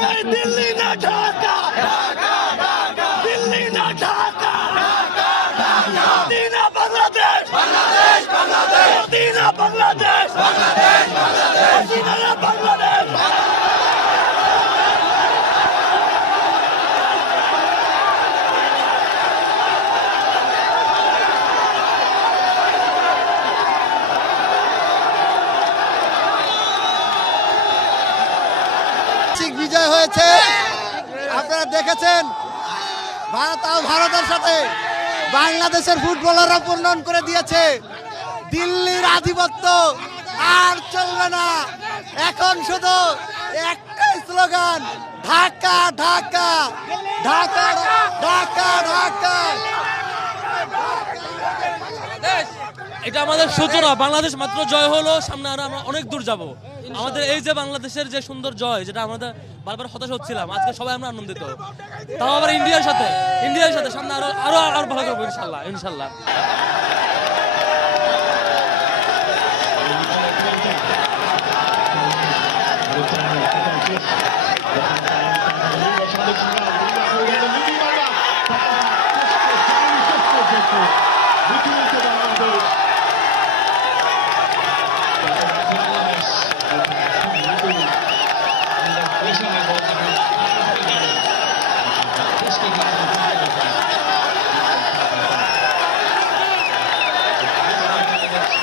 दिल्ली न दिल्ली न ঐতিহাসিক বিজয় হয়েছে আপনারা দেখেছেন ভারত ভারতের সাথে বাংলাদেশের ফুটবলাররা পূর্ণ করে দিয়েছে দিল্লির আধিপত্য আর চলবে না এখন শুধু একটাই স্লোগান ঢাকা ঢাকা ঢাকা ঢাকা ঢাকা এটা আমাদের সূচনা বাংলাদেশ মাত্র জয় হলো সামনে আরো আমরা অনেক দূর যাবো আমাদের এই যে বাংলাদেশের যে সুন্দর জয় যেটা আমাদের বারবার হতাশ হচ্ছিলাম আজকে সবাই আমরা আনন্দিত তাও আবার ইন্ডিয়ার সাথে ইন্ডিয়ার সাথে সামনে আরো আরো আরো ভালো করবো ইনশাল্লাহ ইনশাল্লাহ